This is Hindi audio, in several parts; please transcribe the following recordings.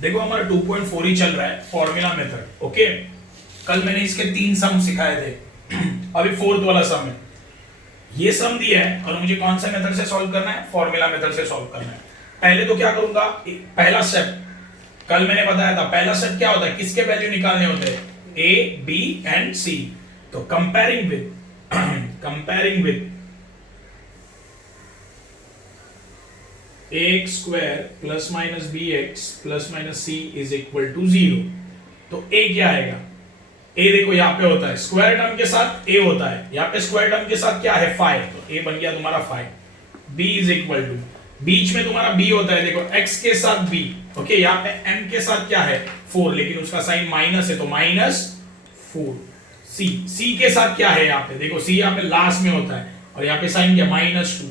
देखो हमारा 2.4 ही चल रहा है, फॉर्मूला मेथड। ओके, कल मैंने इसके 3 सम सिखाए थे, अभी 4th वाला सम है। ये सम दिया है और मुझे कौन सा मेथड से सॉल्व करना है, फॉर्मूला मेथड से सॉल्व करना है। पहले तो क्या करूंगा, पहला स्टेप कल मैंने बताया था, पहला स्टेप क्या होता है, किसके वैल्यू निकालने होते हैं, ए बी एंड सी। तो comparing with X square plus minus B x plus minus C is equal to 0। तो ए क्या आएगा, ए देखो यहां पे होता है स्क्वायर टर्म के साथ ए होता है, यहां पे स्क्वायर टर्म के साथ क्या है 5, तो ए बन गया तुम्हारा 5। बी इज इक्वल टू, बीच में तुम्हारा बी होता है, देखो एक्स के साथ बी, ओके, यहाँ पे एम के साथ क्या है 4, लेकिन उसका साइन माइनस है तो -4। सी के साथ क्या है, यहाँ पे देखो सी यहाँ पे लास्ट में होता है और यहाँ पे साइन क्या -2।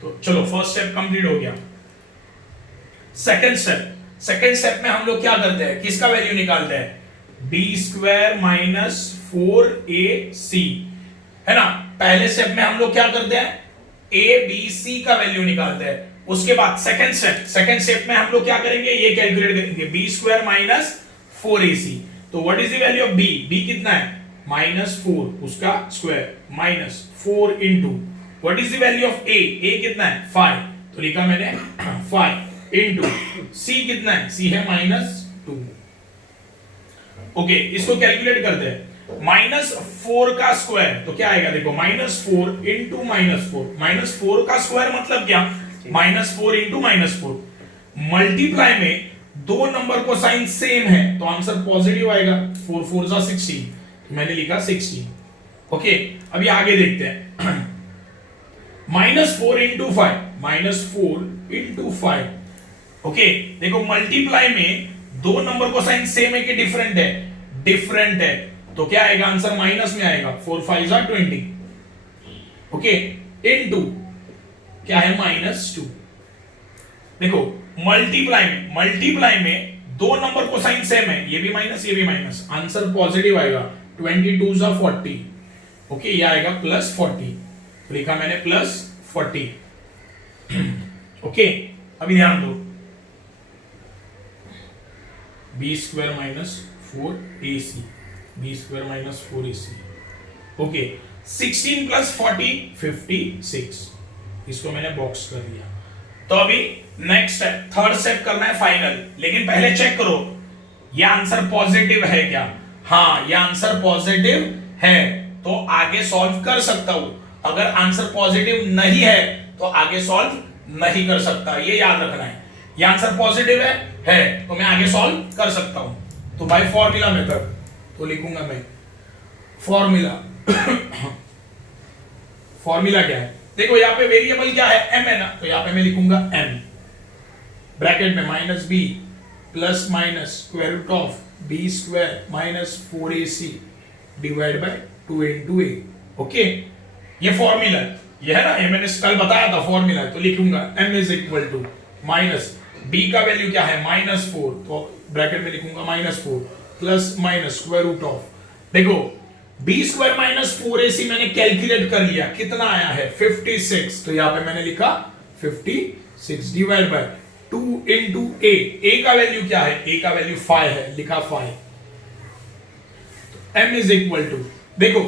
तो चलो फर्स्ट स्टेप कंप्लीट हो गया। सेकंड स्टेप में हम लोग क्या करते हैं, किसका वैल्यू निकालते हैं, बी स्क्वायर माइनस 4ac, है ना। पहले स्टेप में हम लोग क्या करते हैं, ए बी सी का वैल्यू निकालते हैं। उसके बाद सेकंड स्टेप में हम लोग क्या करेंगे, ये कैलकुलेट करेंगे, बी स्क्वायर माइनस 4ac। तो what is the value of B, B कितना है -4, उसका square -4 into what is the value of A कितना है 5, तो लिखा मैंने 5 इंटू सी कितना है, सी है -2। ओके, इसको कैलकुलेट करते हैं, -4 का स्क्वायर तो क्या आएगा, देखो -4 इंटू -4 का स्क्वायर मतलब क्या, -4 इंटू -4। मल्टीप्लाई में दो नंबर को साइन सेम है तो आंसर पॉजिटिव आएगा, 4 4 जा 16, तो मैंने लिखा 16। ओके, अभी आगे देखते हैं, -4 इंटू 5, ओके, देखो मल्टीप्लाई में दो नंबर को साइन सेम है कि डिफरेंट है, तो क्या आएगा आंसर माइनस में आएगा, 4 5 जा 20, ओके, इनटू क्या है -2। देखो मल्टीप्लाई में दो नंबर को साइन सेम है, ये भी माइनस, आंसर पॉजिटिव आएगा, 22 जा 40, ओके, ये आएगा +40, तो लिखा मैंने +40। ओके, अभी ध्यान दो, B square minus 4ac, okay, 16 + 40 56, इसको मैंने बॉक्स कर दिया। तो अभी नेक्स्ट स्टेप, थर्ड स्टेप करना है फाइनल, लेकिन पहले चेक करो ये आंसर पॉजिटिव है क्या, हाँ ये आंसर पॉजिटिव है तो आगे सॉल्व कर सकता हूं, अगर आंसर पॉजिटिव नहीं है तो आगे सॉल्व नहीं कर सकता, ये याद रखना है। ये आंसर पॉजिटिव है तो मैं आगे सॉल्व कर सकता हूं। तो बाय फॉर्मूला मेथड, तो लिखूंगा मैं फॉर्मूला क्या है, देखो यहाँ पे वेरिएबल क्या है, m है ना, तो यहाँ पे मैं लिखूंगा m ब्रैकेट में -b plus minus square root of b square minus 4ac divide by 2 into a। Okay, ये फॉर्मूला ये है ना, ये मैंने कल बताया था फॉर्मूला, तो लिखूंगा m is equal to minus b का वैल्यू क्या है -4, तो ब्रैकेट में लिखूंगा -4 plus minus square root of, देखो b स्क्वायर माइनस 4ac मैंने कैलकुलेट कर लिया, कितना आया है 56, तो यहां पे मैंने लिखा 56 डिवाइड बाय 2 into a का वैल्यू क्या है, a का वैल्यू 5 है, लिखा 5, तो m इज इक्वल टू, देखो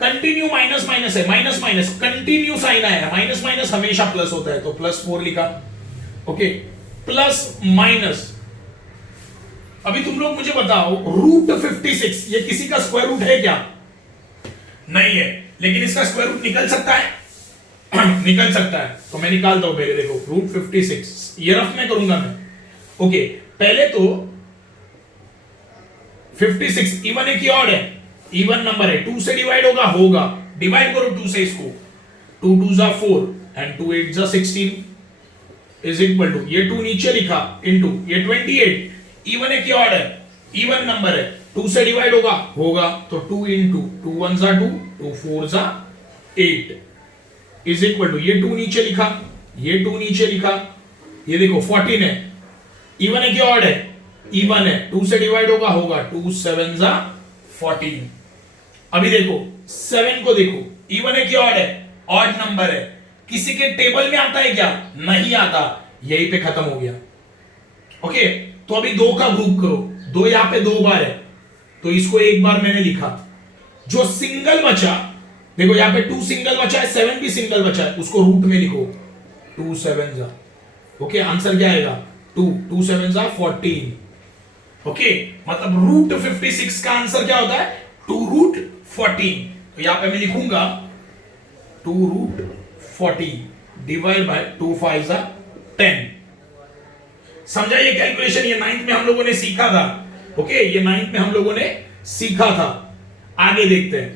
कंटिन्यू माइनस है, माइनस कंटिन्यू साइन आया, माइनस हमेशा प्लस होता है, तो +4 लिखा, ओके, प्लस माइनस। अभी तुम लोग मुझे बताओ, रूट 56 ये किसी का स्क्वायर रूट है क्या, नहीं है, लेकिन इसका स्क्वायर रूट निकल सकता है निकल सकता है, तो मैं निकालता हूं पहले, देखो रूट 56 ये रफ में करूंगा मैं। ओके, पहले तो 56 इवन है कि ऑड है, इवन नंबर है, 2 से डिवाइड होगा, डिवाइड करो 2 से इसको, 2 2 जा 4 एंड 2 8 जा 16 इज इक्वल टू, ये 2 नीचे लिखा इनटू ये 28, इवन है कि ऑड है, इवन नंबर है, 2 से डिवाइड होगा, तो 2 इंटू 2 1 जा 2, 2 4 जा 8 इज इक्वल टू, ये 2 नीचे लिखा, ये 2 नीचे लिखा, ये देखो 14 है, इवन है कि ऑड है, इवन है, 2 से डिवाइड होगा, 2 7 जा 14। अभी देखो 7 को देखो, इवन है कि ऑड है, ऑड नंबर है, किसी के टेबल में आता है क्या, नहीं आता, यहीं पे खत्म हो गया। ओके, तो अभी 2 का ग्रुप करो, 2 यहां पे 2 बार है तो इसको एक बार मैंने लिखा। जो सिंगल बचा, देखो यहां पे 2 सिंगल बचा है, 7 भी सिंगल बचा है, उसको रूट में लिखो 2 7 जा। ओके, आंसर क्या आएगा 2 2 7 जा 14। ओके, मतलब रूट 56 का आंसर क्या होता है 2 रूट 14। तो यहां पे मैं लिखूंगा 2 रूट 14 डिवाइड बाय 2 5 जा 10। समझा ये कैलकुलेशन? ये 9th में हम लोगों ने सीखा था। ओके, ये 9th में हम लोगों ने सीखा था। आगे देखते हैं।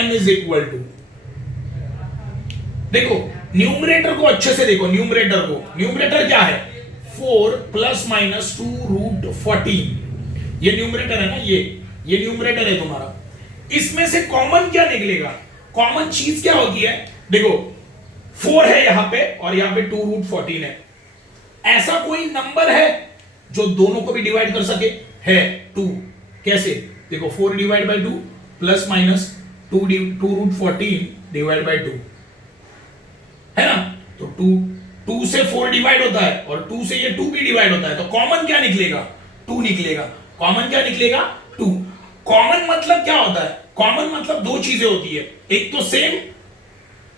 m इज इक्वल टू, देखो न्यूमरेटर को अच्छे से देखो, न्यूमरेटर क्या है 4 प्लस माइनस 2 रूट 14। ये न्यूमरेटर है ना, ये न्यूमरेटर है तुम्हारा। इसमें से कॉमन क्या निकलेगा? कॉमन चीज क्या होती है? देखो 4 है यहां पे और यहां पे 2 रूट 14 है। ऐसा कोई नंबर है जो दोनों को भी डिवाइड कर सके? है 2। कैसे? देखो 4 divide by 2 plus minus 2 root 14 divide by 2 है ना। तो 2 से 4 डिवाइड होता है और 2 से ये 2 भी डिवाइड होता है। तो कॉमन क्या निकलेगा? 2 निकलेगा। कॉमन क्या निकलेगा? 2। कॉमन मतलब क्या होता है? कॉमन मतलब दो चीजें होती है, एक तो सेम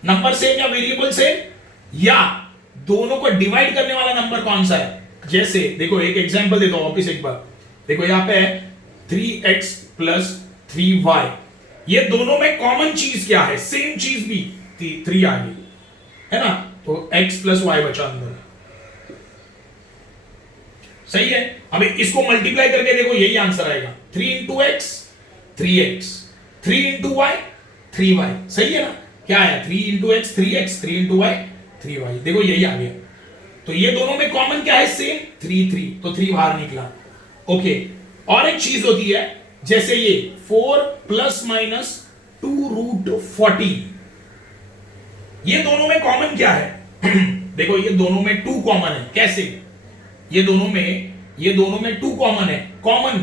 नंबर, सेम या वेरिएबल सेम, या दोनों को डिवाइड करने वाला नंबर कौन सा है। जैसे देखो एक एग्जांपल देता हूं वापस एक बार। देखो यहां पे है 3x प्लस 3y। ये दोनों में कॉमन चीज क्या है? सेम चीज भी 3 आ गई है ना, तो x प्लस y बचा अंदर। सही है। अभी इसको मल्टीप्लाई करके देखो, यही आंसर आएगा 3 into x 3x, 3 into Y 3y। सही है ना। क्या आया 3 into x 3x, 3 into Y 3y। देखो यही आ गया। तो ये दोनों में कॉमन क्या है? सेम 3 3, तो 3 बाहर निकला। ओके, और एक चीज होती है जैसे ये 4 प्लस माइनस 2 रूट 14। ये दोनों में कॉमन क्या है? देखो ये दोनों में 2 कॉमन है। कैसे? ये दोनों में 2 कॉमन है। कॉमन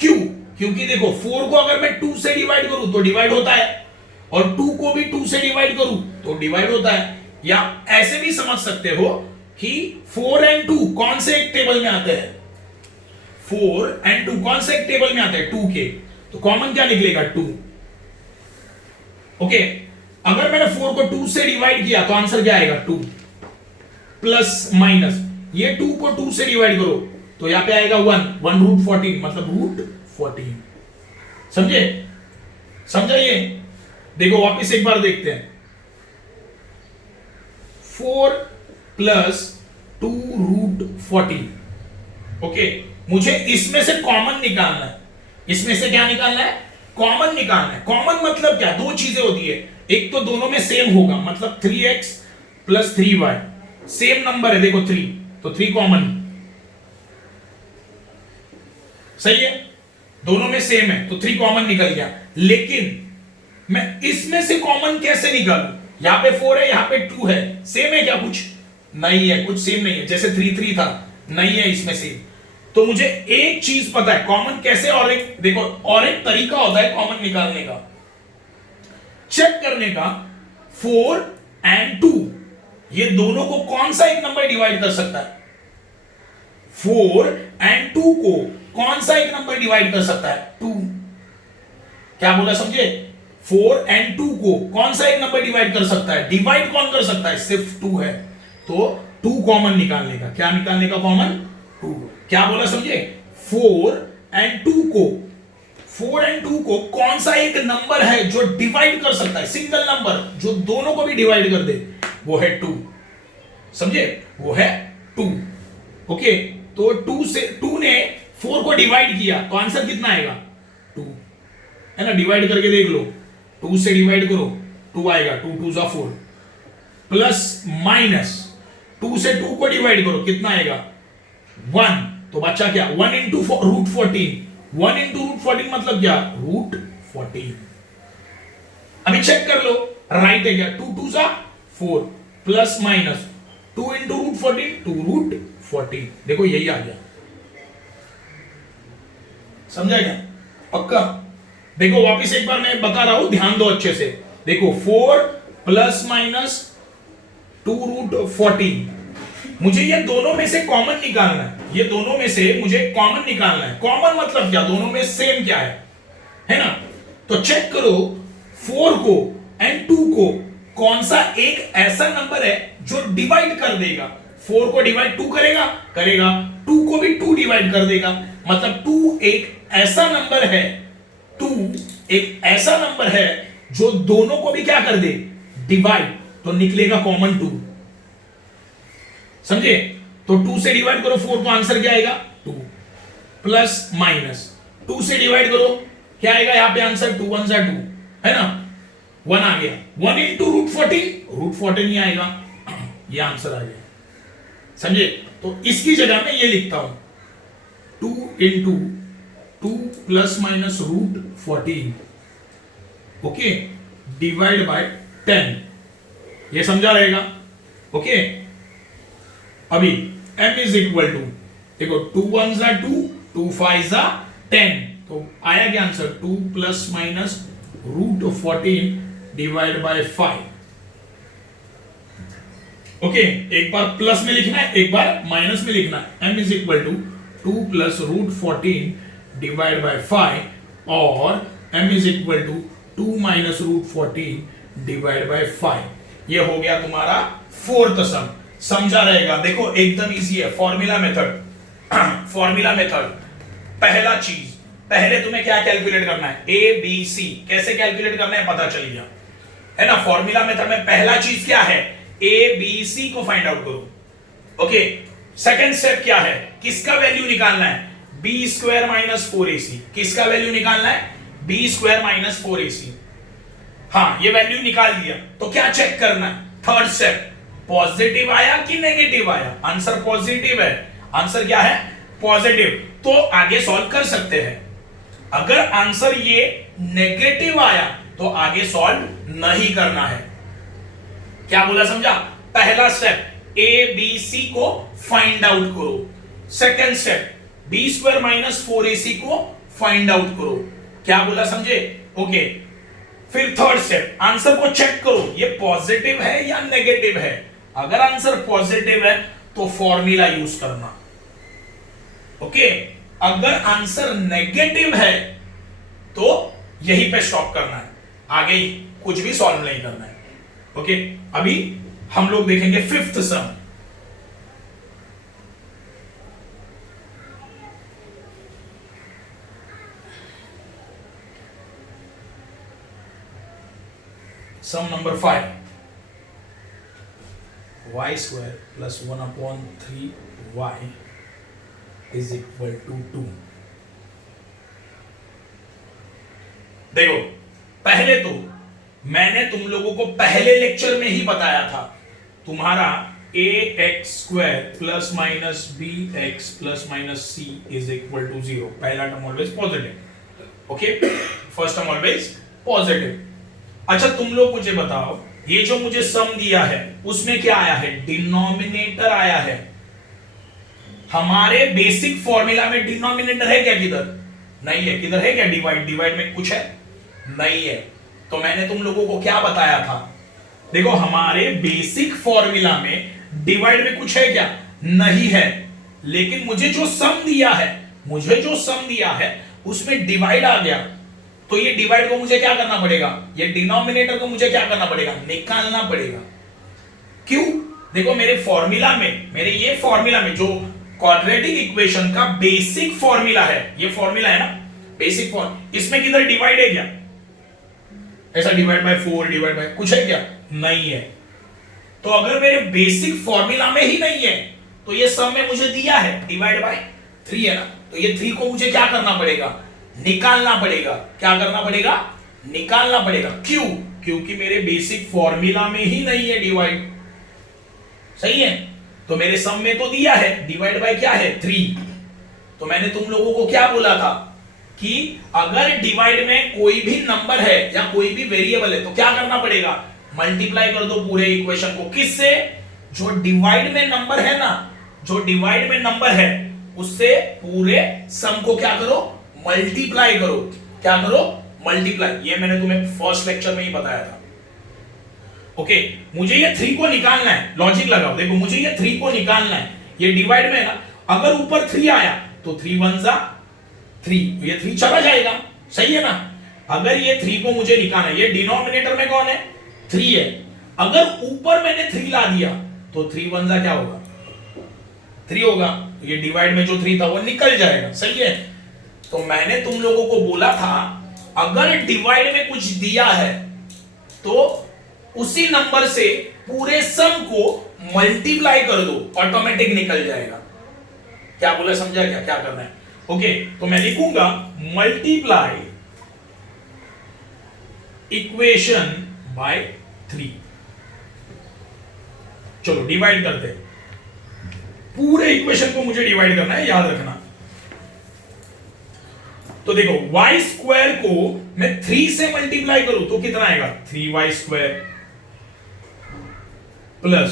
क्यों? क्योंकि देखो 4 को अगर मैं 2 से डिवाइड करूं तो डिवाइड होता है, और 2 को भी 2 से डिवाइड करूं तो डिवाइड होता है। या ऐसे भी समझ सकते हो कि 4 एंड 2 कौन से एक टेबल में आते हैं? 4 एंड 2 कौन से एक टेबल में आते हैं? 2 के। तो कॉमन क्या निकलेगा? 2। ओके, अगर मैंने 4 को 2 से डिवाइड किया तो आंसर क्या आएगा? 2 प्लस माइनस ये 2 को 2 से डिवाइड करो तो यहां पे आएगा 1 रूट 14, मतलब रूट 14। समझे ये? देखो वापस एक बार देखते हैं। 4 प्लस 2 रूट 14। ओके, मुझे इसमें से कॉमन निकालना है। इसमें से क्या निकालना है? कॉमन निकालना है। कॉमन मतलब क्या? दो चीजें होती है, एक तो दोनों में सेम होगा, मतलब 3x plus 3y। Same number है, देखो 3, तो 3 कॉमन। सही है, दोनों में सेम है तो 3 कॉमन निकल गया। लेकिन मैं इसमें से कॉमन कैसे निकालूं? यहां पे 4 है, यहां पे 2 है, सेम है क्या? कुछ नहीं है, कुछ सेम नहीं है। जैसे 3 3 था, नहीं है इसमें सेम। तो मुझे एक चीज पता है कॉमन कैसे, और एक देखो और एक तरीका होता है कॉमन निकालने का, चेक करने का। 4 एंड 2 ये दोनों को कौन सा एक नंबर डिवाइड कर सकता है? 4 एंड 2 को कौन सा एक नंबर डिवाइड कर सकता है? 2। क्या बोला समझे? 4 एंड 2 को कौन सा एक नंबर डिवाइड कर सकता है? डिवाइड कौन कर सकता है? सिर्फ 2 है। तो 2 कॉमन निकालने का, क्या निकालने का? कॉमन 2। क्या बोला समझे? 4 एंड 2 को कौन सा एक नंबर है जो डिवाइड कर सकता है? सिंगल नंबर जो दोनों को भी डिवाइड कर दे, वो है 2। समझे? वो है 2। ओके, तो 2 ने 4 को डिवाइड किया तो आंसर कितना आएगा? 2 है ना। डिवाइड करके देख लो, 2 से डिवाइड करो 2 आएगा, 2 2 जा 4, प्लस माइनस 2 से 2 को डिवाइड करो कितना आएगा? 1। तो बच्चा क्या? 1 इंटू रूट 14। 1 इंटू रूट 14 मतलब क्या? रूट 14। अभी चेक कर लो, राइट है क्या? 2 2 जा 4, plus minus 2 into root 14, 2 root 14। देखो यही आ गया। समझा क्या? पक्का? देखो वापिस एक बार मैं बता रहा हूं, ध्यान दो अच्छे से। देखो 4 प्लस माइनस 2 रूट 14, मुझे ये दोनों में से कॉमन निकालना है। ये दोनों में से मुझे कॉमन निकालना है। कॉमन मतलब क्या, दोनों में सेम क्या है ना? तो चेक करो 4 को एंड 2 को कौन सा एक ऐसा नंबर है जो डिवाइड कर देगा। 4 को डिवाइड 2 करेगा 2 को भी 2 डिवाइड कर देगा। मतलब 2 एक ऐसा नंबर है, 2 एक ऐसा नंबर है जो दोनों को भी क्या कर दे, डिवाइड। तो निकलेगा कॉमन 2। समझे? तो 2 से डिवाइड करो 4 तो आंसर क्या आएगा 2 प्लस माइनस 2 से डिवाइड करो क्या आएगा यहां पे आंसर 2 1 2 है ना, 1 आ गया। 1 इंटू √14 ही आएगा, ये आंसर आ गया। समझे? तो इसकी जगह में ये लिखता हूं 2 into 2 plus minus √14 okay divide by 10। ये समझा रहेगा? ओके अभी m इज इक्वल टू देखो 2 1 2 2 5 10 तो आया क्या answer 2 plus minus √14 divide by 5। Okay एक बार प्लस में लिखना है एक बार माइनस में लिखना है। m is equal to 2 plus √14 divide by 5 और m is equal to 2 minus √14 divide by 5। ये हो गया तुम्हारा फोर्थ सम। समझा रहेगा? देखो एकदम इजी है। फॉर्मूला मेथड फॉर्मूला मेथड पहला चीज पहले तुम्हें क्या कैलकुलेट करना है, ए बी सी कैसे कैलकुलेट करना है पता चल गया है ना। फॉर्मूला मेथड में पहला चीज क्या है, ए बी सी को फाइंड आउट करो। ओके सेकंड स्टेप क्या है, किसका वैल्यू निकालना है, बी स्क्वायर माइनस 4ac। किसका वैल्यू निकालना है, बी स्क्वायर माइनस 4ac। हाँ ये वैल्यू निकाल दिया तो क्या चेक करना है, थर्ड स्टेप पॉजिटिव आया कि नेगेटिव आया। आंसर पॉजिटिव है, आंसर क्या है पॉजिटिव, तो आगे सॉल्व कर सकते हैं। अगर आंसर ये नेगेटिव आया तो आगे सॉल्व नहीं करना है। क्या बोला समझा? पहला स्टेप ए बी सी को फाइंड आउट करो, second step b square minus 4ac को फाइंड आउट करो। क्या बोला समझे? ओके फिर थर्ड स्टेप आंसर को चेक करो ये पॉजिटिव है या नेगेटिव है। अगर आंसर पॉजिटिव है तो फॉर्मूला यूज करना। ओके अगर आंसर नेगेटिव है तो यहीं पे स्टॉप करना है, आगे कुछ भी सॉल्व नहीं करना है। ओके अभी हम लोग देखेंगे fifth some. Some number 5 y square plus 1/3y is equal to 2। देखो पहले तो मैंने तुम लोगों को पहले लेक्चर में ही बताया था तुम्हारा ax square plus minus bx plus minus c is equal to 0। पहला term always positive. Okay first term always positive. अच्छा तुम लोग मुझे बताओ ये जो मुझे सम दिया है उसमें क्या आया है, डिनोमिनेटर आया है। हमारे बेसिक फॉर्मूला में डिनोमिनेटर है क्या, किधर नहीं है। किधर है क्या, डिवाइड, डिवाइड में कुछ है नहीं है। तो मैंने तुम लोगों को क्या बताया था, देखो हमारे बेसिक फॉर्मूला में डिवाइड में कुछ है क्या, नहीं है। लेकिन मुझे जो सम दिया है उसमें डिवाइड आ गया। तो ये डिवाइड को मुझे क्या करना पड़ेगा, ये डिनोमिनेटर को मुझे क्या करना पड़ेगा, निकालना पड़ेगा। क्यों? देखो मेरे फॉर्मूला में, मेरे ये फॉर्मूला में जो क्वाड्रेटिक इक्वेशन का बेसिक फॉर्मूला है, ये फॉर्मूला है ना बेसिक फॉर्म, इसमें किधर डिवाइड है क्या, ऐसा डिवाइड बाय 4 डिवाइड बाय कुछ है क्या, नहीं है। तो अगर मेरे बेसिक फॉर्मूला में ही नहीं है तो ये सम में मुझे दिया है डिवाइड बाय 3 है ना, तो ये 3 को मुझे क्या करना पड़ेगा, निकालना पड़ेगा। क्या करना पड़ेगा, निकालना पड़ेगा। क्यों? क्योंकि मेरे बेसिक फॉर्मूला में ही नहीं है डिवाइड। सही है? तो मेरे सम में तो दिया है डिवाइड बाय क्या है 3। तो मैंने तुम लोगों को क्या बोला था कि अगर डिवाइड में कोई भी नंबर है या कोई भी वेरिएबल है तो क्या करना पड़ेगा, मल्टीप्लाई कर दो पूरे इक्वेशन को। किससे? जो डिवाइड में नंबर है ना, जो डिवाइड में नंबर है उससे पूरे सम को क्या करो, मल्टीप्लाई करो। क्या करो, मल्टीप्लाई। ये मैंने तुम्हें फर्स्ट लेक्चर में ही बताया था। ओके मुझे ये 3 को निकालना है, लॉजिक लगाओ। देखो मुझे ये 3 को निकालना है, ये डिवाइड में है ना, अगर ऊपर 3 आया तो 3 वन जा 3, ये 3 चला जाएगा, सही है ना। अगर ये 3 को मुझे निकालना है, ये डिनोमिनेटर में कौन है 3 है, अगर ऊपर मैंने 3 ला दिया तो 3 वन जा क्या होगा 3 होगा, ये डिवाइड में जो 3 था वो निकल जाएगा, सही है। तो मैंने तुम लोगों को बोला था अगर डिवाइड में कुछ दिया है तो उसी नंबर से पूरे सम को मल्टीप्लाई कर दो, ऑटोमेटिक निकल जाएगा। क्या बोला, समझा क्या क्या करना है? ओके, तो मैं लिखूंगा मल्टीप्लाई इक्वेशन बाय 3। चलो डिवाइड करते हैं, पूरे इक्वेशन को मुझे डिवाइड करना है, याद रखना। तो देखो y स्क्वायर को मैं 3 से मल्टीप्लाई करूं तो कितना आएगा 3y स्क्वायर प्लस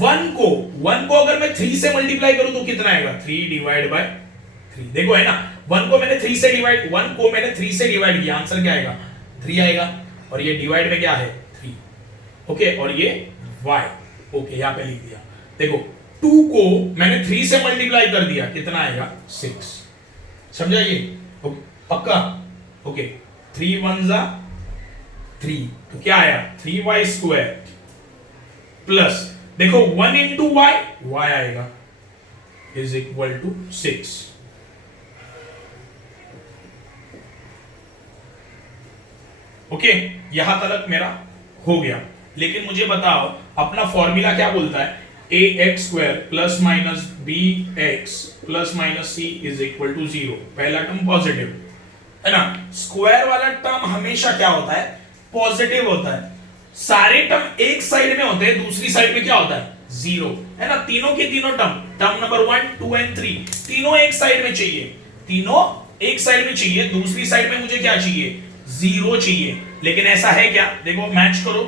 1 को अगर मैं 3 से मल्टीप्लाई करूं तो कितना आएगा 3 डिवाइड बाय 3। देखो है ना, 1 को मैंने 3 से डिवाइड किया, आंसर क्या आएगा 3 आएगा, और ये डिवाइड में क्या है 3। ओके, और ये y, ओके यहां पे लिख दिया। देखो 2 को मैंने 3 से मल्टीप्लाई कर दिया, कितना आएगा 6, समझा ये? ओके, पक्का? ओके, 3 वन जा 3, तो क्या आया 3y स्क्वायर प्लस देखो 1 इंटू y आएगा इज इक्वल टू 6। ओके, यहां तक मेरा हो गया, लेकिन मुझे बताओ अपना फॉर्मूला क्या बोलता है, ax square plus minus bx plus minus c is equal to 0। पहला टर्म पॉजिटिव है ना, स्क्वायर वाला टर्म हमेशा क्या होता है पॉजिटिव होता है। सारे टर्म एक साइड में होते हैं, दूसरी साइड में क्या होता है 0, है ना। तीनों के तीनों टर्म नंबर 1 2 एंड 3 तीनों एक साइड में चाहिए, दूसरी साइड में मुझे क्या चाहिए 0 चाहिए। लेकिन ऐसा है क्या, देखो मैच करो,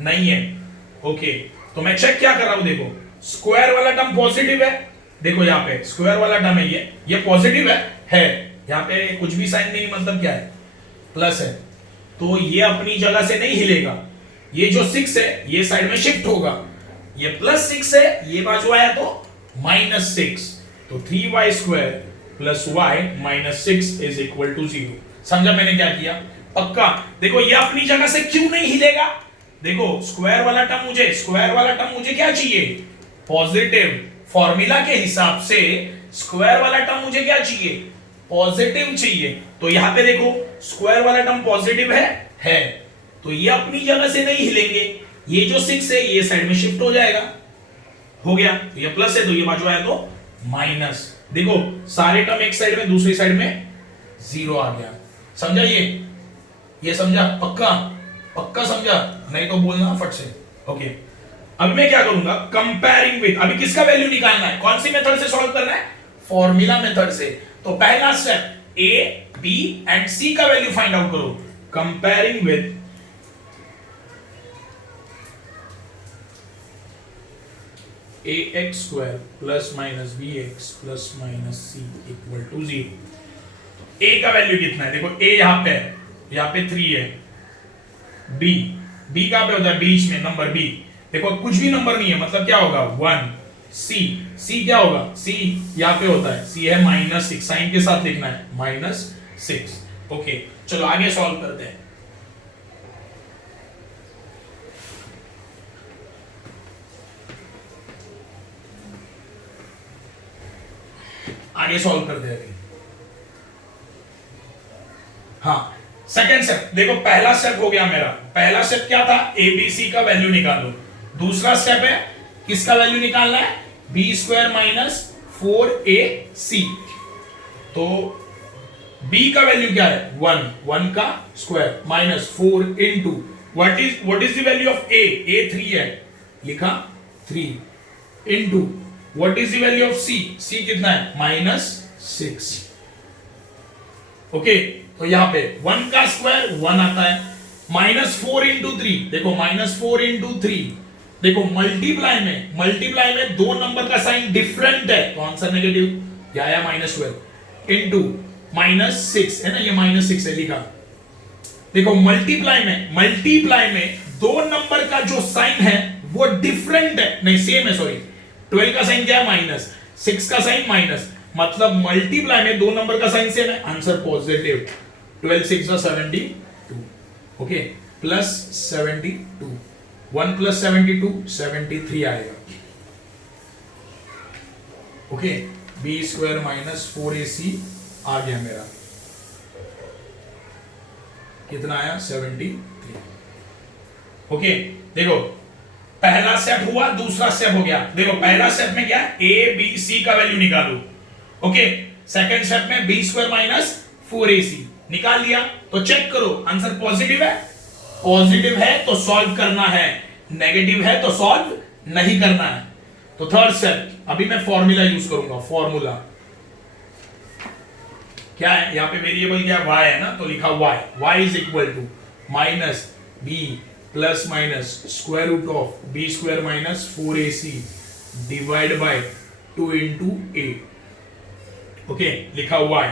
नहीं है। ओके, तो मैं चेक क्या कर रहा हूं, देखो स्क्वायर वाला टर्म पॉजिटिव है, देखो यहाँ पे स्क्वायर वाला टर्म है, ये पॉजिटिव है, यहाँ पे कुछ भी साइन नहीं, मतलब क्या है प्लस है, तो ये अपनी जगह से नहीं हिलेगा। ये जो 6 है ये साइड में शिफ्ट होगा, ये प्लस 6 है, ये बाजू आया तो -6, तो 3y square plus y minus 6 is equal to 0। समझा मैंने क्या किया? पक्का? देखो ये अपनी जगह से क्यों नहीं हिलेगा, देखो स्क्वायर वाला टर्म मुझे क्या चाहिए पॉजिटिव, फॉर्मूला के हिसाब से स्क्वायर वाला टर्म मुझे क्या चाहिए पॉजिटिव चाहिए। तो यहां पे देखो स्क्वायर वाला टर्म पॉजिटिव है, तो ये अपनी जगह से नहीं हिलेंगे, ये जो 6 है ये साइड में शिफ्ट हो जाएगा, हो गया। तो ये प्लस है तो ये बाजू आया तो माइनस, देखो सारे टर्म एक साइड में, दूसरी साइड में 0 आ गया। समझा ये समझा? पक्का समझा? नहीं तो बोलना फट से। ओके, अब मैं क्या करूंगा कंपेयरिंग विद, अभी किसका वैल्यू निकालना है, कौन सी मेथड से सॉल्व करना है फॉर्मूला मेथड से। तो पहला step a b and c का वैल्यू फाइंड आउट करो, comparing with ax square plus minus bx plus minus c equal to 0। a का वैल्यू कितना है, देखो a यहां पे 3 है, b कहां पे होता है बीच में, नंबर b, देखो कुछ भी नंबर नहीं है, मतलब क्या होगा 1। c क्या होगा, c यहां पे होता है, c है -6, साइन के साथ लिखना है -6। ओके, चलो आगे सॉल्व करते हैं। हाँ, सेकंड स्टेप देखो, पहला स्टेप हो गया मेरा, पहला स्टेप क्या था abc का वैल्यू निकालो। दूसरा स्टेप है किसका वैल्यू निकालना है, b स्क्वायर माइनस 4ac। तो b का वैल्यू क्या है 1 का square minus 4 into what is the value of a 3 है, लिखा 3 into what is the value of c कितना है -6। ओके, तो यहां पे 1 का स्क्वायर 1 आता है, -4 इंटू 3, देखो -4 इंटू 3, देखो मल्टीप्लाई में दो नंबर का साइन डिफरेंट है तो आंसर नेगेटिव, या आया -12 इंटू -6 है ना, ये -6 है लिखा। देखो मल्टीप्लाई में दो नंबर का जो साइन है वो डिफरेंट है, नहीं सेम है, सॉरी 12 का साइन क्या है माइनस, 6 का साइन माइनस, मतलब मल्टीप्लाई में दो नंबर का साइन सेम है, answer positive. 12 6 72, okay, plus 72, 1 plus 72 73 आएगा, okay. B square minus 4ac आ गया मेरा, कितना आया 73, ओके। देखो पहला स्टेप हुआ, दूसरा स्टेप हो गया। देखो पहला स्टेप में क्या है, ए बी सी का वैल्यू निकालो, ओके। सेकंड स्टेप में बी स्क्वायर माइनस 4ac निकाल लिया, तो चेक करो आंसर पॉजिटिव है, पॉजिटिव है तो सॉल्व करना है, नेगेटिव है तो सॉल्व नहीं करना है। तो थर्ड स्टेप, अभी मैं फॉर्मूला यूज करूंगा, फॉर्मूला क्या है, यहां पे वेरिएबल क्या y है ना, तो लिखा y is equal to minus b plus minus square root of b square minus 4ac divide by 2 into a, okay. लिखा y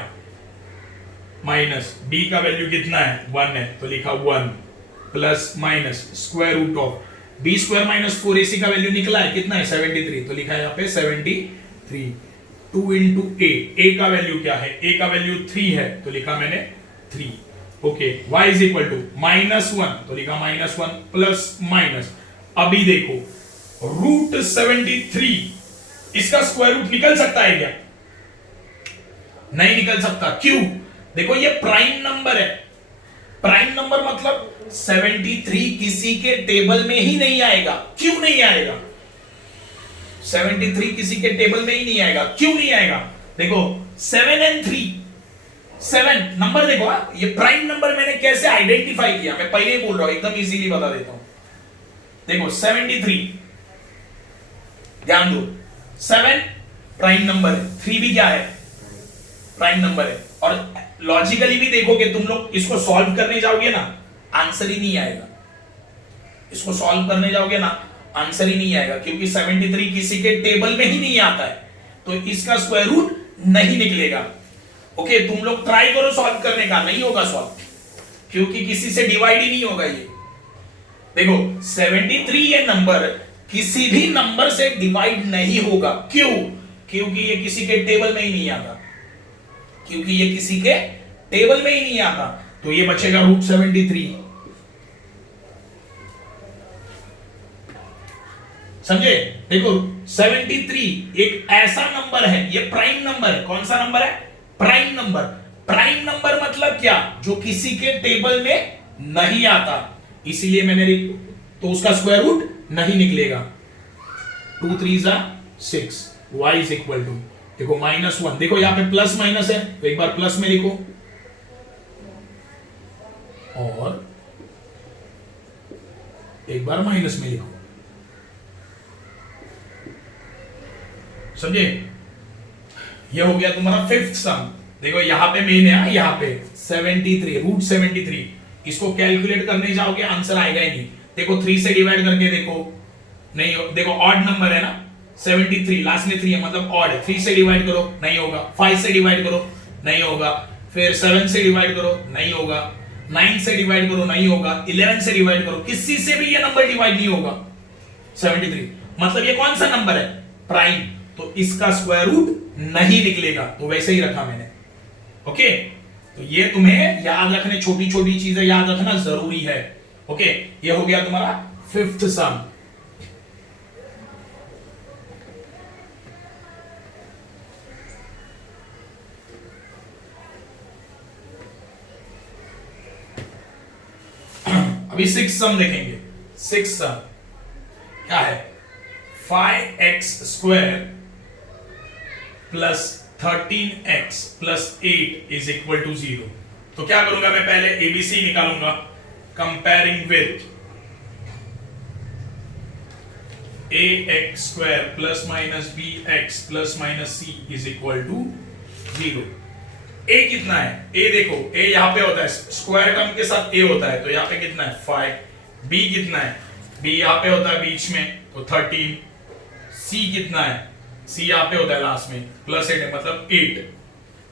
माइनस b का वैल्यू कितना है 1 है, तो लिखा 1 plus minus square root of b square minus 4ac का वैल्यू निकला है कितना है 73, तो लिखा है यहाँ पे 73, 2 इंटू ए का वैल्यू क्या है, ए का वैल्यू 3 है, तो लिखा मैंने 3, okay. y is equal to -1, तो लिखा -1 प्लस माइनस, अभी देखो रूट 73 इसका स्क्वायर रूट निकल सकता है क्या, नहीं निकल सकता, क्यों, देखो ये प्राइम नंबर है, प्राइम नंबर मतलब 73 किसी के टेबल में ही नहीं आएगा, क्यों नहीं आएगा, 73 किसी के टेबल में ही नहीं आएगा, क्यों नहीं आएगा, देखो 7 and 3, 7 नंबर देखो, ये प्राइम नंबर मैंने कैसे आइडेंटिफाई किया, मैं पहले ही बोल रहा हूं, एकदम इजीली बता देता हूं। देखो 73, ध्यान दो, 7 प्राइम नंबर है, 3 भी क्या है, प्राइम नंबर है, और लॉजिकली भी देखोगे तुम लोग, इसको सॉल्व करने जाओगे ना, आंसर ही नहीं आएगा, इसको सॉल्व करने जाओगे ना, आंसर ही नहीं आएगा, क्योंकि 73 किसी के टेबल में ही नहीं आता है, तो इसका स्क्वायर रूट नहीं निकलेगा, ओके। तुम लोग ट्राई करो सॉल्व करने का, नहीं होगा सॉल्व, क्योंकि किसी से डिवाइड ही नहीं होगा ये। देखो 73 ये नंबर किसी भी नंबर से डिवाइड नहीं होगा, क्यों, क्योंकि ये किसी के टेबल में ही नहीं आता, क्योंकि ये किसी के टेबल में ही नहीं आता, तो ये बचेगा रूट 73, समझे। देखो 73 एक ऐसा नंबर है, ये प्राइम नंबर है, कौन सा नंबर है, प्राइम नंबर। प्राइम नंबर मतलब क्या, जो किसी के टेबल में नहीं आता, इसीलिए मैंने तो उसका स्क्वायर रूट नहीं निकलेगा। 2 3 6, y इज इक्वल टू, देखो -1, देखो यहां पे प्लस माइनस है, तो एक बार प्लस में लिखो और एक बार माइनस में लिखो, समझे। ये हो गया तुम्हारा फिफ्थ सम। देखो यहां पे मेन है, यहां पे 73 रूट 73, इसको कैलकुलेट करने जाओगे आंसर आएगा ही नहीं। देखो 3 से डिवाइड करके देखो, नहीं देखो ऑड नंबर है ना, 73 लास्ट में 3 है मतलब ऑड है, 3 से डिवाइड करो नहीं होगा, 5 से डिवाइड करो नहीं होगा, फिर 7 से डिवाइड करो नहीं होगा, 9 से डिवाइड करो नहीं होगा, 11 से डिवाइड करो, किसी से भी ये नंबर डिवाइड नहीं होगा 73, मतलब ये कौन सा नंबर है, प्राइम, तो इसका स्क्वायर रूट नहीं निकलेगा, तो वैसे ही रखा मैंने, ओके। तो ये तुम्हें याद रखने, छोटी छोटी चीजें याद रखना जरूरी है, ओके। ये हो गया तुम्हारा फिफ्थ सम। अभी सिक्स सम देखेंगे। सिक्स सम क्या है, 5x square plus 13x plus 8 is equal to 0। तो क्या करूंगा मैं, पहले एबीसी निकालूंगा, comparing with ax square plus minus bx plus minus c is equal to 0। a कितना है, a देखो a यहां पे होता है, स्क्वायर टर्म के साथ a होता है, तो यहां पे कितना है 5, b कितना है, b यहां पे होता है बीच में तो 13, c कितना है, c यहां पे होता है लास्ट में प्लस 8 है मतलब 8।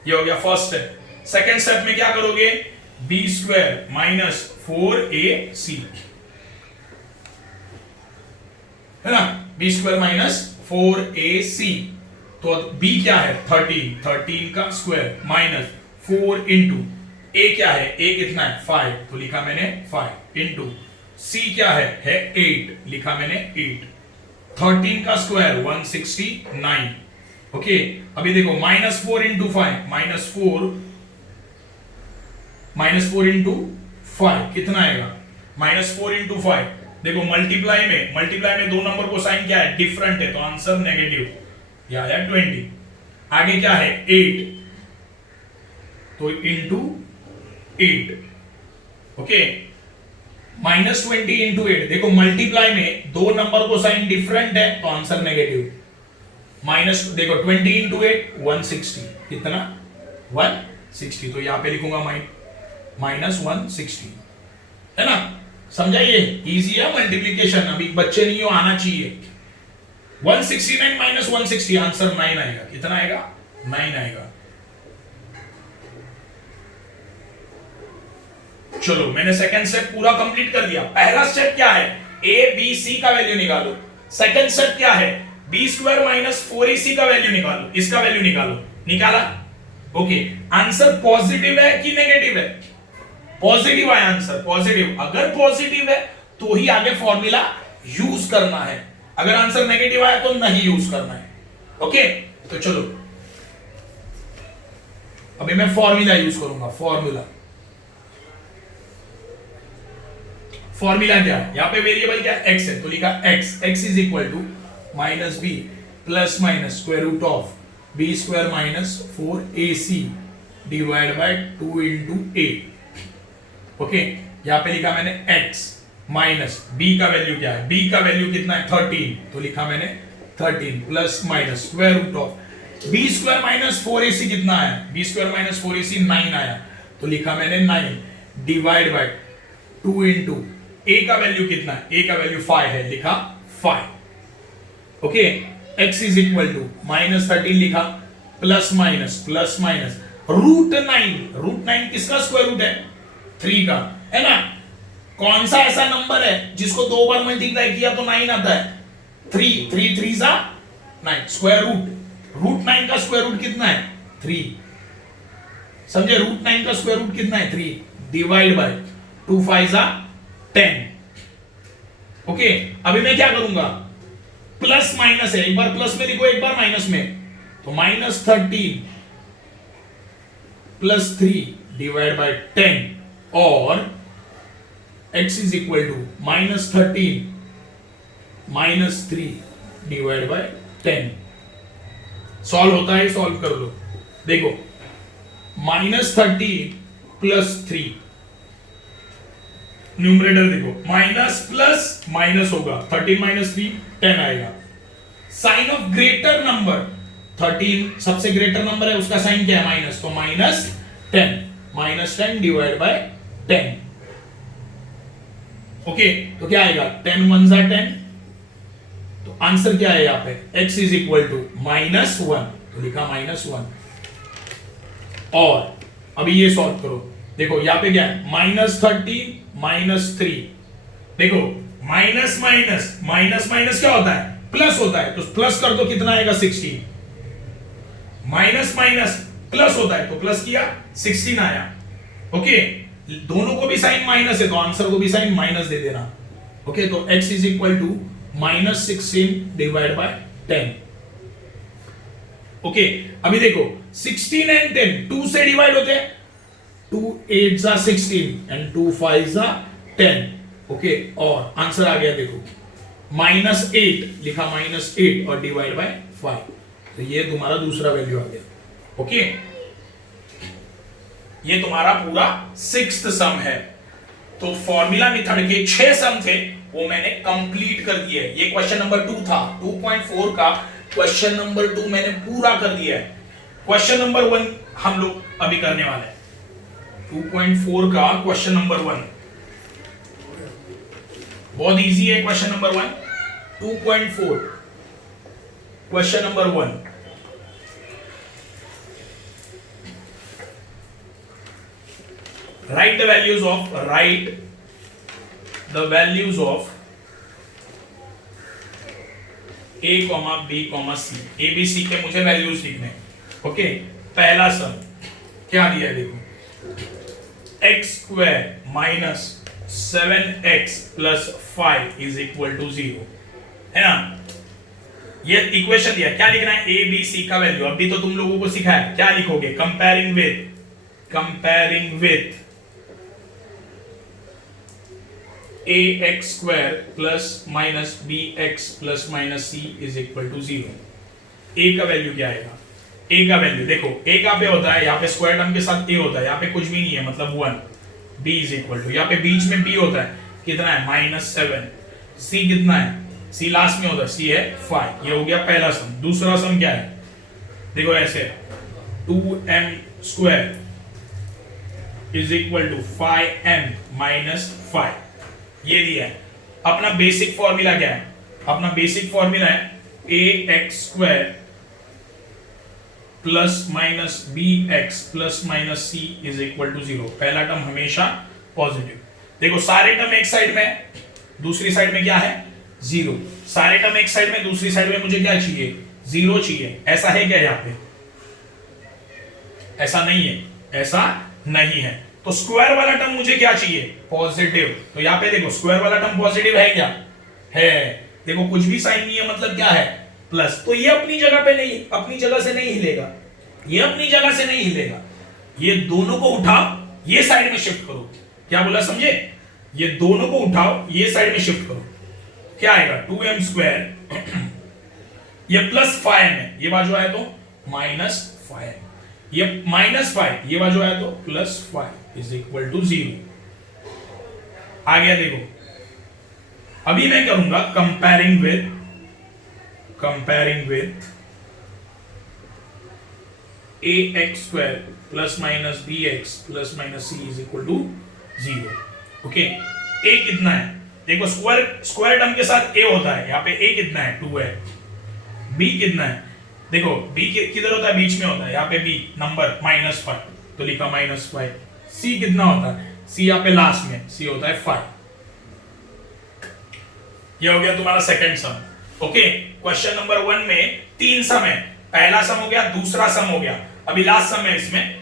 ये हो गया फर्स्ट स्टेप। सेकंड स्टेप में क्या करोगे, b स्क्वायर माइनस 4ac है ना, b स्क्वायर माइनस 4ac, तो b क्या है 13 का स्क्वायर माइनस 4 इंटू a क्या है, a कितना है 5, तो लिखा मैंने 5 इंटू c क्या है 8, लिखा मैंने 8, 13 का स्क्वायर 169। ओके, अभी देखो -4 इंटू 5, -4 इंटू 5 कितना आएगा, -4 इंटू 5, देखो मल्टीप्लाई में दो नंबर को साइन क्या है डिफरेंट है, तो आंसर नेगेटिव, यह आया 20। आगे क्या है 8, तो इंटू 8, ओके, -20 इंटू 8, देखो मल्टीप्लाई में दो नंबर को साइन डिफरेंट है, तो आंसर नेगेटिव, माइनस देखो 20 इंटू 8 160, कितना 160, तो यहां पे लिखूंगा -160, है ना, समझाइए, इजी है मल्टीप्लीकेशन, अभी बच्चे नहीं हो आना चाहिए। 169 माइनस 160 आंसर 9 आएगा, कितना आएगा 9 आएगा। चलो मैंने सेकंड स्टेप पूरा कंप्लीट कर दिया। पहला स्टेप क्या है, ए बी सी का वैल्यू निकालो। सेकंड स्टेप क्या है, बी स्क्वायर माइनस 4ac का वैल्यू निकालो, इसका वैल्यू निकालो, निकाला, ओके, आंसर पॉजिटिव है कि नेगेटिव है, पॉजिटिव है आंसर, पॉजिटिव, अगर पॉजिटिव है तो ही आगे फॉर्मूला यूज करना है, अगर आंसर नेगेटिव आया तो नहीं यूज करना है, ओके। तो चलो अभी मैं फॉर्मूला यूज करूंगा, फॉर्मूला क्या है, यहां पे वेरिएबल क्या है x है, तो लिखा x is equal to minus b plus minus square root of b square minus 4ac divide by 2 into a, okay, यहां पे लिखा मैंने x माइनस b का वैल्यू क्या है, b का वैल्यू कितना है 13, तो लिखा मैंने 13 plus minus square root of b square minus 4ac कितना है, बी स्क्वायर माइनस 4ac 9 आया, तो लिखा मैंने 9 डिवाइड बाय 2 इंटू a का वैल्यू कितना है, a का वैल्यू 5 है, लिखा 5, okay, x is equal to -13 लिखा प्लस माइनस रूट 9 किसका स्क्वायर रूट है 3 का, है ना, कौन सा ऐसा नंबर है जिसको दो बार मल्टीप्लाई किया तो 9 आता है, 3 3 जा 9, स्क्वायर रूट 9 का स्क्वायर रूट कितना है 3, समझे, रूट 9 का स्क्वायर रूट कितना है 3 डिवाइड बाय 2 5 जा 10, ओके। अभी मैं क्या करूंगा, प्लस माइनस है, एक बार प्लस में लिखो एक बार माइनस में, तो -13 प्लस 3 डिवाइड बाय 10 और x is equal to -13 minus 3 divide by 10, solve होता है, सॉल्व कर लो, देखो -13 प्लस 3, न्यूमरेटर देखो माइनस प्लस माइनस होगा, 13 माइनस 3 10 आएगा, साइन ऑफ ग्रेटर नंबर 13 सबसे ग्रेटर नंबर है, उसका साइन क्या है माइनस, तो -10 डिवाइड बाय 10, ओके, तो क्या आएगा 10 1 जा 10, तो आंसर क्या है यहां पे x इज इक्वल टू -1, तो लिखा -1, और अभी ये सॉल्व करो, देखो यहां पे क्या है -13 -3, देखो माइनस माइनस क्या होता है प्लस होता है, तो प्लस कर दो कितना आएगा 16, माइनस माइनस प्लस होता है तो प्लस किया 16 आया, ओके, दोनों को भी साइन माइनस है तो आंसर को भी साइन माइनस दे देना, ओके, तो x is equal to -16 divide by 10, okay. अभी देखो 16 एंड 10 2 से डिवाइड होते हैं, 2 8 जा 16 एंड 2 5 जा 10, ओके, और आंसर आ गया देखो -8 लिखा -8 और डिवाइड बाय 5, तो ये तुम्हारा दूसरा वैल्यू आ गया, ओके, ये तुम्हारा पूरा 6th सम है। तो फॉर्मूला मेथड के 6 सम थे वो मैंने कंप्लीट कर दिए, ये क्वेश्चन नंबर 2 था, 2.4 का क्वेश्चन नंबर 2 मैंने पूरा कर दिया है। क्वेश्चन नंबर 1 हम लोग अभी करने वाले हैं, 2.4 का क्वेश्चन नंबर 1 बहुत इजी है, question number 1 2.4 question number 1, write the values of a comma b comma c, a b c के मुझे वैल्यूज लिखने। ओके, पहला सम क्या दिया है देखो, x square minus 7x plus 5 is equal to 0, है ना। ये इक्वेशन दिया, क्या लिखना है, ए बी सी का वैल्यू। अभी तो तुम लोगों को सिखाया, क्या लिखोगे, comparing with A x square plus minus B x plus minus C is equal to 0। A का वैल्यू क्या आएगा, ए का वैल्यू देखो, ए कहां पे होता है, यहाँ पे स्क्वायर टर्म के साथ ए होता है, यहाँ पे कुछ भी नहीं है मतलब 1। बी इज इक्वल टू, यहाँ पे बीच में बी होता है, कितना है -7। सी कितना है, सी लास्ट में होता है, सी है 5। ये हो गया पहला सम। दूसरा सम क्या है, देखो ऐसे 2m square is equal to 5m minus 5, ये दिया है। अपना बेसिक फॉर्मूला क्या है, अपना बेसिक फॉर्मूला है A x square plus minus B x plus minus C is equal to 0। पहला टर्म हमेशा पॉजिटिव। देखो सारे टर्म एक साइड में, दूसरी साइड में क्या है 0। सारे टर्म एक साइड में, दूसरी साइड में मुझे क्या चाहिए, 0 चाहिए। ऐसा है क्या यहाँ पे, ऐसा नहीं है, ऐसा नहीं है। तो स्क्वायर वाला टर्म मुझे क्या चाहिए, पॉजिटिव। तो यहाँ पे देखो स्क्वायर वाला टर्म पॉजिटिव है क्या, है। देखो कुछ भी साइन नहीं है मतलब क्या है, प्लस। तो ये अपनी जगह पे नहीं, अपनी जगह से नहीं हिलेगा, ये अपनी जगह से नहीं हिलेगा। ये दोनों को उठाओ, ये साइड में शिफ्ट करो। क्या बोला समझे, ये दोनों को उठाओ, ये साइड में शिफ्ट करो। क्या आएगा 2m स्क्वायर, ये प्लस 5m है, ये बाजू आया तो -5, ये -5, ये बाजू आया तो +5 इज इक्वल टू 0। आ गया देखो। अभी मैं करूंगा comparing with A x square plus minus B x plus minus C is equal to 0। Okay, A कितना है, देखो स्क्वायर टर्म के साथ ए होता है, यहाँ पे ए कितना है 2 है। बी कितना है, देखो बी किधर होता है, बीच में होता है, यहाँ पे बी नंबर -5 तो लिखा -5। सी कितना होता है, सी यहाँ पे लास्ट में, सी होता है 5। ये हो गया तुम्हारा सेकंड सम। ओके, क्वेश्चन नंबर 1 में 3 सम है। पहला सम हो गया, दूसरा सम हो गया, अभी लास्ट सम है इसमें।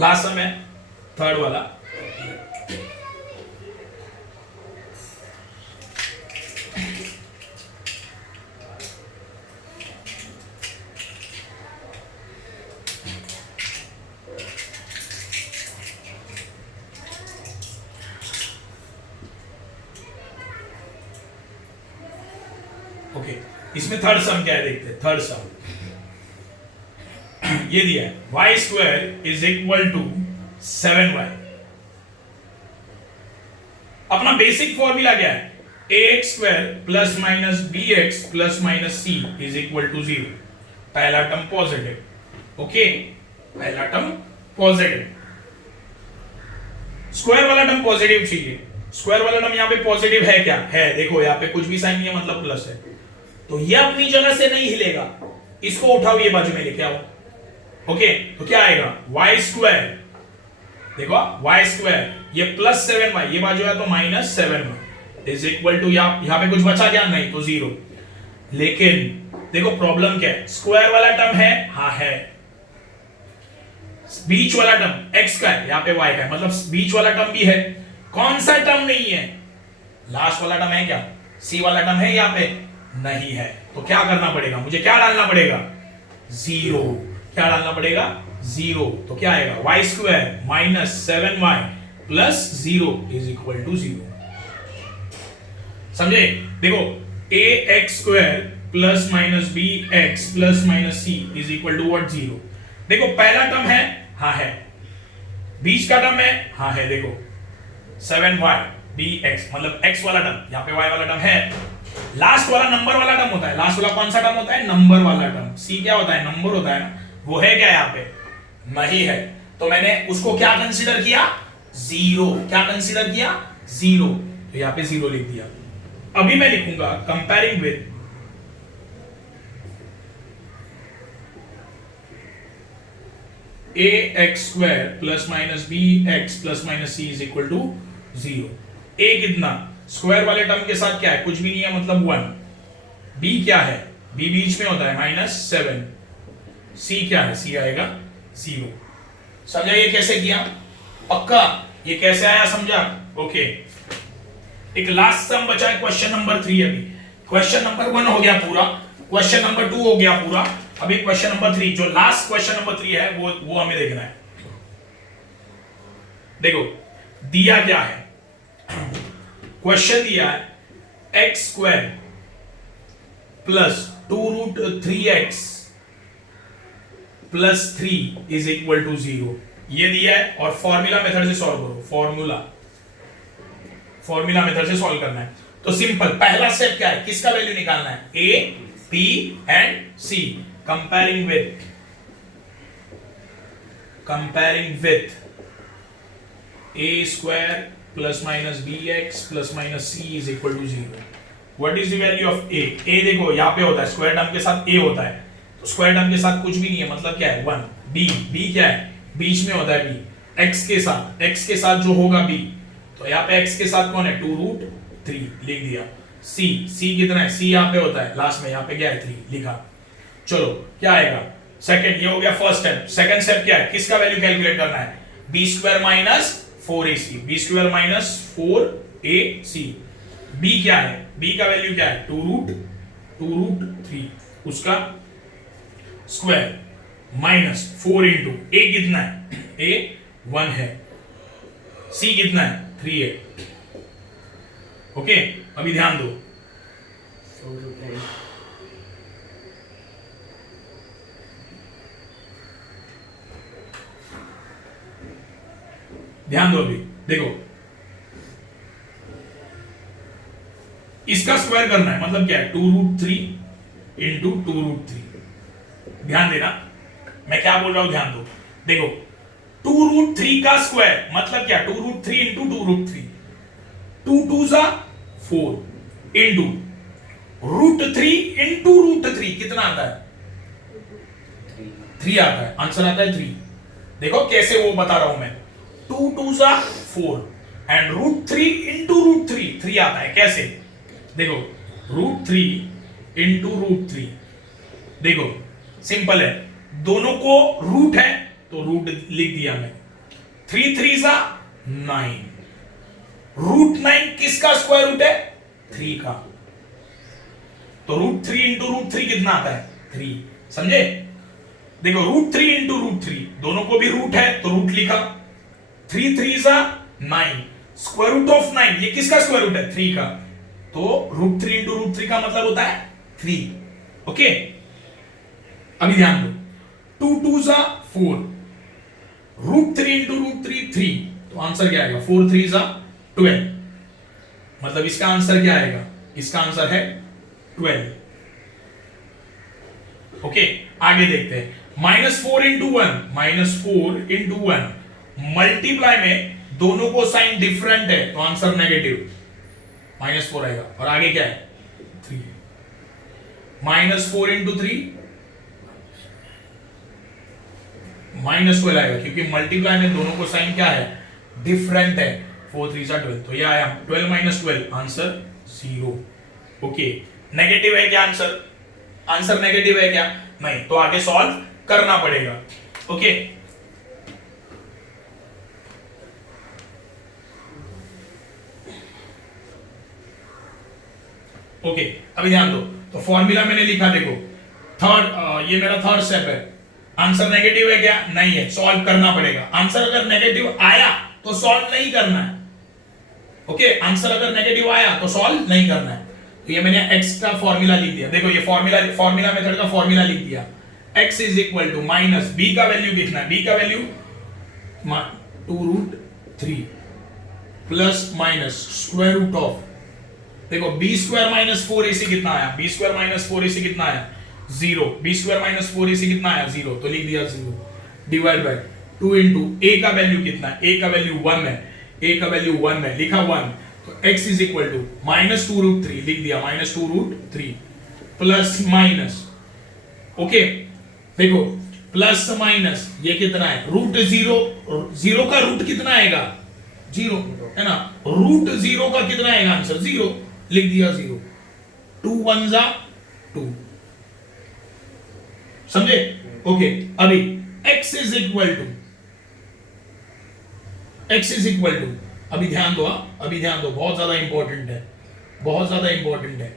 लास्ट सम है थर्ड वाला। ओके, इसमें थर्ड सम क्या है देखते हैं। थर्ड सम ये दिया है, y square is equal to 7y। अपना बेसिक फॉर्मूला क्या है, ax square plus minus bx plus minus c is equal to 0। पहला टर्म पॉजिटिव। ओके, पहला टर्म पॉजिटिव, स्क्वायर वाला टर्म पॉजिटिव चाहिए। स्क्वायर वाला टर्म यहाँ पे पॉजिटिव है क्या, है। देखो यहाँ पे कुछ भी साइन नहीं है मतलब प्लस है, तो ये अपनी जगह से नहीं हिलेगा। इसको उठाओ, ये बाजू में लेके आओ। ओके, तो क्या आएगा y स्क्वायर, देखो y स्क्वायर, ये +7y, ये बाजू है तो -7y इज इक्वल टू, यहाँ पे कुछ बचा क्या, नहीं तो 0। लेकिन देखो प्रॉब्लम क्या है, स्क्वायर वाला टर्म है, हाँ है। बीच वाला टर्म x का है, यहाँ पे y का है, मतलब बीच वाला टर्म भी है। कौन सा टर्म नहीं है, लास्ट वाला टर्म है क्या, c वाला टर्म है यहाँ पे, नहीं है। तो क्या करना पड़ेगा, मुझे क्या डालना पड़ेगा, 0। क्या डालना पड़ेगा, 0। तो क्या आएगा y square -7y plus 0 is equal to 0। समझे, देखो a x square plus minus B x plus minus C is equal to what, 0। देखो पहला टर्म है, हाँ है। बीच का टर्म है, हाँ है। देखो 7y bx मतलब x वाला टर्म, यहाँ पे y वाला टर्म है। लास्ट वाला नंबर वाला टर्म होता है। लास्ट वाला कौन सा टर्म होता है, नंबर वाला टर्म। c क्या होता है, नंबर होता है ना, वो है क्या यहाँ पे, नहीं है। तो मैंने उसको क्या कंसीडर किया, 0। क्या कंसीडर किया, 0। तो यहाँ पे 0 लिख दिया। अभी मैं लिखूंगा comparing with a x square plus minus B x plus minus C is equal to 0। A कितना, स्क्वायर वाले टर्म के साथ क्या है, कुछ भी नहीं है मतलब 1। बी क्या है, बी बीच में होता है -7। सी क्या है, सी आएगा 0। समझा ये कैसे किया, पक्का ये कैसे आया समझा। ओके, एक लास्ट सम बचा है क्वेश्चन नंबर 3। अभी क्वेश्चन नंबर 1 हो गया पूरा, क्वेश्चन नंबर 2 हो गया पूरा, अभी क्वेश्चन नंबर 3 जो लास्ट क्वेश्चन नंबर 3 है वो हमें देखना है। देखो दिया क्या है, क्वेश्चन दिया है x square plus 2√3x plus 3 is equal to 0 ये दिया है, और फॉर्मूला मेथड से सॉल्व करो। फॉर्मूला मेथड से सॉल्व करना है। तो सिंपल, पहला स्टेप क्या है, किसका वैल्यू निकालना है, A B and C. Comparing with A square plus minus B x plus minus C is equal to 0। What is the value of A, देखो यहां पे होता है स्क्वायर टर्म के साथ ए होता है, तो स्क्वायर टर्म के साथ कुछ भी नहीं है मतलब क्या है 1। बी क्या है, बीच में होता है बी, एक्स के साथ जो होगा बी, तो यहाँ पे x के साथ कौन है 2√3 लिख दिया। c कितना है, c यहाँ पे होता है लास्ट में, यहाँ पे क्या है 3 लिखा। चलो क्या आएगा, सेकंड, ये हो गया फर्स्ट स्टेप। सेकंड स्टेप क्या है, किसका वैल्यू कैलकुलेट करना है, b square minus 4ac, b square minus 4ac। b क्या है, b का वैल्यू क्या है 2√3, उसका स्क्वायर माइनस 4 इंटू a कितना है, a 1 है, c कितना है 3 है। ओके, अभी ध्यान दो, अभी देखो, इसका स्क्वायर करना है मतलब क्या है 2√3 इंटू 2√3। ध्यान देना मैं क्या बोल रहा हूं, ध्यान दो। देखो 2√3 का स्क्वायर मतलब क्या, 2√3 इंटू 2√3, 2 2 जा 4 इंटू √3 इंटू √3 कितना आता है 3 आता है, आंसर आता है 3। देखो कैसे वो बता रहा हूं मैं, 2 2 जा 4 एंड √3 इंटू √3 3 आता है। कैसे, देखो √3 इंटू √3, देखो सिंपल है, दोनों को रूट है तो रूट लिख दिया मैं, 3 3 जा 9, √9 किसका स्क्वायर रूट है 3 का, तो √3 इंटू √3 कितना आता है 3। समझे, देखो √3 इंटू √3 दोनों को भी रूट है तो रूट लिखा, 3 3 जा 9, स्क्वायर रूट ऑफ 9 ये किसका स्क्वायर रूट है 3 का, तो √3 इंटू √3 का मतलब होता है 3। ओके, अभी ध्यान दो, 2 2 जा 4, √3 इंटू √3 3, तो आंसर क्या आएगा 4 3 जा 12, मतलब इसका आंसर क्या आएगा, इसका आंसर है 12। ओके, आगे देखते हैं, -4 इंटू 1, -4 इंटू 1 मल्टीप्लाई में दोनों को साइन डिफरेंट है तो आंसर नेगेटिव -4 आएगा, और आगे क्या है 3, -4 इंटू 3 -12 आएगा, क्योंकि मल्टीप्लाई में दोनों को साइन क्या है डिफरेंट है, 4 3 जा 12, तो ये आया 12 - 12 आंसर 0। ओके, नेगेटिव है क्या आंसर, आंसर नेगेटिव है क्या, नहीं, तो आगे सॉल्व करना पड़ेगा। ओके, ओके, अभी ध्यान दो, तो फॉर्मूला मैंने लिखा, देखो थर्ड, ये मेरा थर्ड स्टेप है, आंसर नेगेटिव है क्या, नहीं है, सॉल्व करना पड़ेगा। आंसर अगर नेगेटिव आया तो सॉल्व नहीं करना है। ओके, आंसर अगर नेगेटिव आया तो सॉल्व नहीं करना है, तो ये मैंने x का फॉर्मूला लिख दिया, देखो ये फॉर्मूला मेथड का फॉर्मूला लिख दिया, x is equal to minus b का वैल्यू कितना है, b का value 2√3 plus minus square root of, देखो b स्क्वायर माइनस 4ac कितना आया, b स्क्वायर माइनस 4ac कितना आया 0, b स्क्वायर माइनस 4ac कितना आया 0, तो लिख दिया 0 डिवाइड बाय 2 इंटू a का वैल्यू कितना है, a का वैल्यू 1 है, a का वैल्यू 1 है, लिखा 1, तो x इज इक्वल टू -2√3 लिख दिया, -2√3 प्लस माइनस, ओके देखो प्लस माइनस ये कितना है रूट जीरो, जीरो का रूट कितना आएगा जीरो है ना, रूट जीरो का कितना आएगा आंसर जीरो, लिख दिया जीरो, 2 1 जा 2, समझे? ओके अभी x is equal to, x is equal to, अभी ध्यान दो, अभी ध्यान दो, बहुत ज्यादा इंपॉर्टेंट है, बहुत ज्यादा इंपॉर्टेंट है।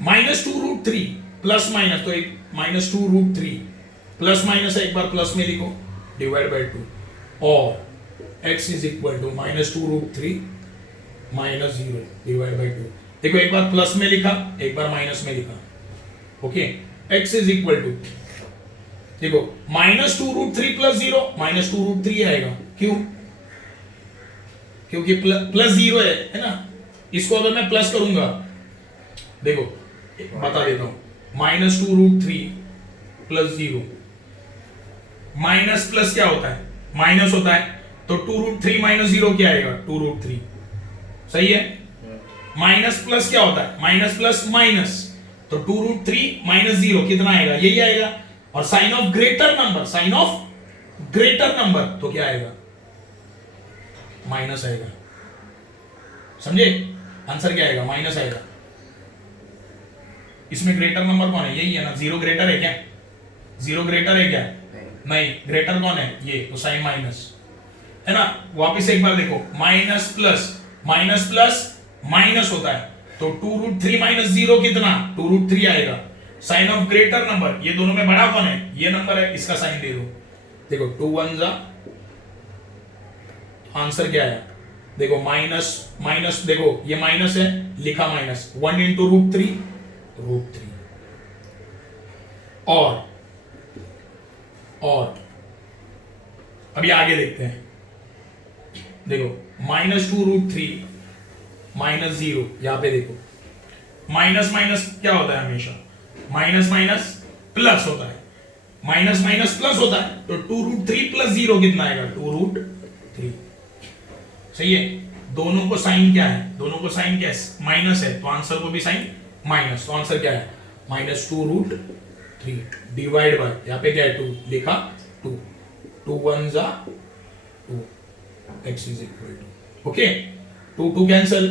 -2√3 प्लस माइनस, तो एक -2√3 प्लस माइनस है, एक बार प्लस में लिखो, डिवाइड बाय 2, और x is equal to -2√3 minus 0 divide by 2। देखो एक बार प्लस में लिखा, एक बार माइनस में लिखा, okay. x is equal to, देखो -2√3 प्लस 0, -2√3 आएगा, क्यों? क्योंकि प्लस 0 है ना, इसको अगर मैं प्लस करूंगा, देखो बता देता हूं, -2√3 प्लस 0, माइनस प्लस क्या होता है माइनस होता है, तो 2√3 माइनस 0 क्या आएगा 2√3, सही है। माइनस प्लस क्या होता है माइनस प्लस माइनस, तो 2√3 माइनस 0 कितना आएगा यही आएगा, और sign of greater number, sign of greater number तो क्या आएगा माइनस आएगा, समझे? आंसर क्या आएगा माइनस आएगा। इसमें ग्रेटर नंबर कौन है, यही है ना, 0 ग्रेटर है क्या, 0 ग्रेटर है क्या, नहीं, ग्रेटर कौन है ये, तो साइन माइनस है ना। वापिस एक बार देखो, माइनस प्लस माइनस होता है, तो 2√3 माइनस 0 कितना 2√3 आएगा, साइन ऑफ ग्रेटर नंबर, ये दोनों में बड़ा कौन है ये नंबर है, इसका साइन दे दो, देखो 2 1 जा, आंसर क्या है, देखो माइनस माइनस, देखो ये माइनस है, लिखा माइनस, 1 इंटू √3, और अभी आगे देखते हैं, देखो -2√3 माइनस 0, यहां पे देखो माइनस माइनस क्या होता है हमेशा, माइनस माइनस प्लस होता है, माइनस माइनस प्लस होता है, तो 2√3 प्लस 0 कितना आएगा 2√3, सही है। दोनों को साइन क्या है, दोनों को साइन क्या है माइनस है, तो आंसर को भी साइन माइनस, तो आंसर क्या है -2√3 डिवाइड बाय, यहां पे क्या है 2 लिखा, 2 2 1 जा 2, x is equal to, okay 2 2 cancel,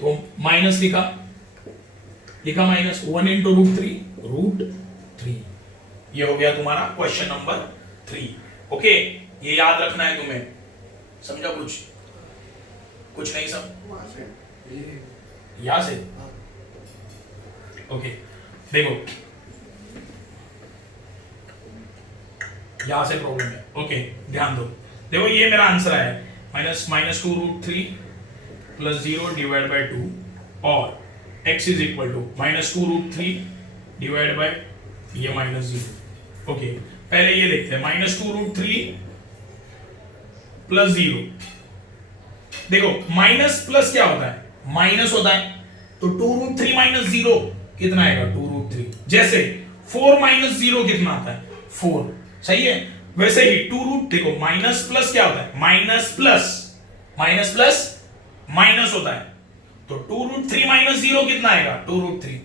तो माइनस लिखा माइनस, 1 इंटू √3, ये हो गया तुम्हारा क्वेश्चन नंबर 3, ओके। ये याद रखना है तुम्हें, समझा? कुछ नहीं यहां से ओके, देखो यहां से प्रॉब्लम है, ओके ध्यान दो, देखो ये मेरा आंसर है -2√3 प्लस 0 डिवाइड बाय 2, और x is equal to -2√3 divide by ये -0, ओके। पहले ये देखते हैं, -2√3 प्लस 0, देखो माइनस प्लस क्या होता है माइनस होता है, तो 2√3 माइनस 0 कितना आएगा 2√3, जैसे 4 माइनस 0 कितना आता है 4, सही है। वैसे ही 2 देखो माइनस प्लस क्या होता है माइनस प्लस माइनस होता है, तो 2√3 माइनस 0 कितना आएगा 2√3,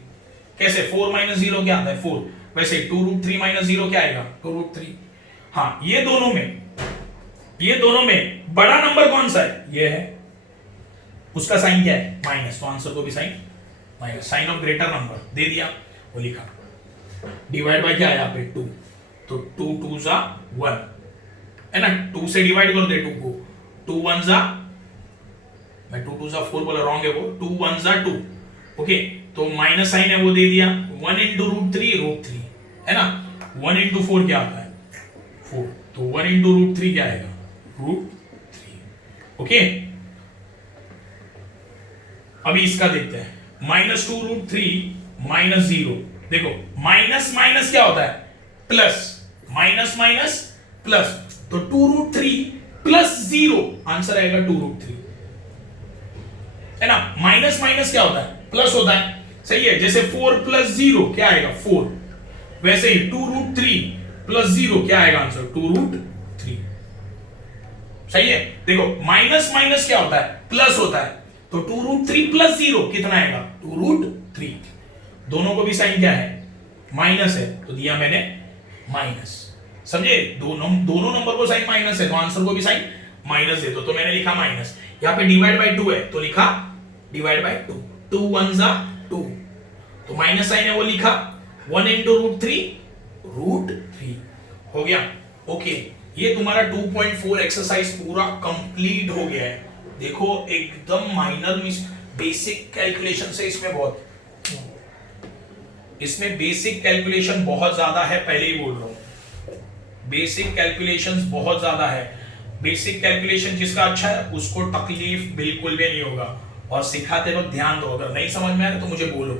कैसे 4 माइनस 0 क्या आता है 4, वैसे 2√3 माइनस 0 क्या आएगा 2√3। हाँ, ये दोनों में बड़ा नंबर कौन सा है, ये है, उसका साइन क्या है माइनस, तो आंसर को भी sign minus, sign of greater number दे दिया, वो लिखा, डिवाइड बाय क्या है यहाँ पे 2, तो 2 2 जा 1 है ना, 2 से डिवाइड कर दे 2 को, 2 1 जा, मैं 2 2 जा 4 बोला, रॉन्ग है वो, 2 1 जा 2, ओके। तो माइनस साइन है वो दे दिया, 1 इंटू √3 है ना, 1 इंटू 4 क्या आता है 4, तो 1 इंटू √3 क्या आएगा √3, ओके। अभी इसका देखते हैं, -2√3 माइनस 0, देखो माइनस माइनस क्या होता है प्लस, माइनस माइनस प्लस, तो 2√3 प्लस 0 आंसर आएगा 2√3, है ना। माइनस माइनस क्या होता है प्लस होता है, सही है। जैसे 4 प्लस 0 क्या आएगा 4, वैसे ही 2√3 प्लस 0 क्या आएगा आंसर 2√3, सही है। देखो माइनस माइनस क्या होता है प्लस होता है, तो 2√3 प्लस 0 कितना आएगा 2√3। दोनों को भी साइन क्या है, माइनस है, तो दिया मैंने माइनस। समझे, दोनों नंबर को साइन माइनस है तो आंसर को भी साइन माइनस दे दो, तो मैंने लिखा माइनस। यहाँ पे डिवाइड बाय 2 है तो लिखा डिवाइड बाय 2, 2 1 जा 2, तो माइनस साइन है वो लिखा 1 into √3 हो गया। ओके, ये तुम्हारा 2.4 एक्सरसाइज पूरा कंप्लीट हो गया है। देखो एकदम माइनर बेसिक कैलकुलेशन से इसमें बेसिक कैलकुलेशन बहुत ज्यादा है, पहले ही बोल रहा हूं, बेसिक कैलकुलेशंस बहुत ज्यादा है। बेसिक कैलकुलेशन जिसका अच्छा है उसको तकलीफ बिल्कुल भी नहीं होगा, और सिखाते वक्त ध्यान दो, अगर नहीं समझ में आए तो मुझे बोलो।